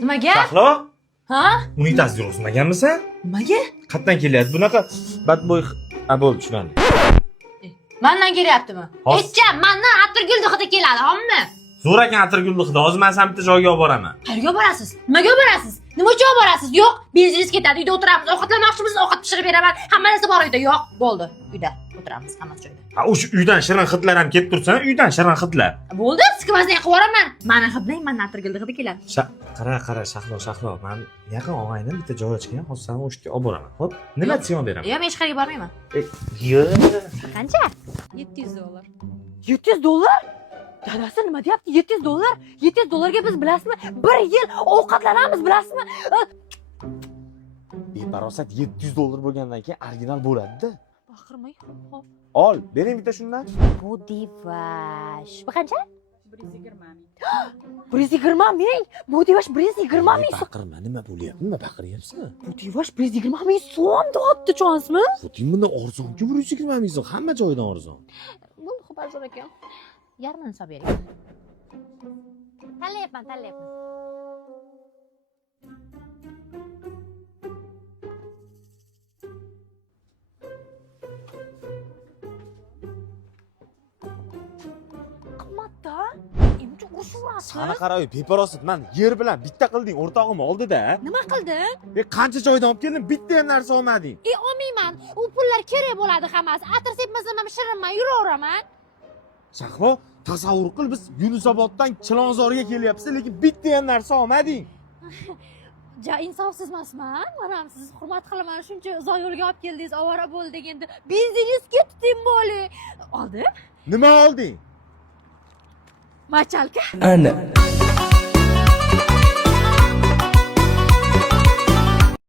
Nimaga? Shahlo, Ha? unitazga urusmaganmisan? Nimaga? Qayerdan kelyapti bunaqa badbo'y? Bo'ldi, tushundim. Mendan kelyaptimi? Hozir. Hecham, mendan atirgul hidi keladi, hamma. Zo'r ekan atirgulni hidi. Hozir men seni bitta joyga olib boraman. Qayerga borasiz? Nimaga olib borasiz? Nima uchun olib borasiz? Yo'q, benziningiz ketadi, uyda o'tiramiz, ovqatlanmoqchimiz, ovqat pishirib beraman. Hamma narsa bor uyda. Yo'q, bo'ldi. Uyda o'tiramiz, hammasi joyda. Ha, o'sha uydan shirin hidlar ham kelib tursin, uydan shirin hidlar. Bo'ldi, skvozdan qilib yuboraman. Meni hidlang, mendan atirgul hidi keladi. Qara, Shahlo. Men yaqin og'aynim bitta joy ochgan, hozir seni o'sha yerga olib boraman. Xo'p? Nima desang beraman. Yo'q, men hech qayerga bormayman. Yo'q. Qancha? $700. $700? Dadasi nima deyapti? $700? $700 biz bilasizmi? 1 yil ovqatlanamiz, bilasizmi? Beparosat $700 bo'lgandan keyin original bo'ladi-da. Baqirmang. Ol, bering bitta shundan. Bu divash. Bu qancha? 120 ming. 120 ming. Bu divash 120 ming. Baqirma, nima bo'lyapti? Nima baqiryapsan? Bu divash 120 ming so'm deyapti, chansmi? Putin bundan arzon-ku 120 ming so'm, hamma joydan arzon. Bu xo'p arzon ekan. Yarmini hisob bering. Tanlayapman. Qimmatda? Endi urishurasiz. Qani qarang, beparosat, men yer bilan bitta qilding, o'rtog'im oldida. Nima qilding? Qancha joydan olib kelding, bitta ham narsa olmading. Olmayman. U pullar kerak bo'ladi hammasi. Atir sepmasam ham shirinman, yuraveraman. Shahlo, tasavvur qil, biz Yunusoboddan Chilonzorga kelyapmiz, lekin bitta ham narsa olmading. Ja, insofsiz emasman. Mana siz hurmat qilaman, shuncha uzoq yo'lga olib keldingiz, ovora bo'ldik endi. Benziningiz ketdi, tim bo'li. Oldim. Nima olding? Machalka. Ana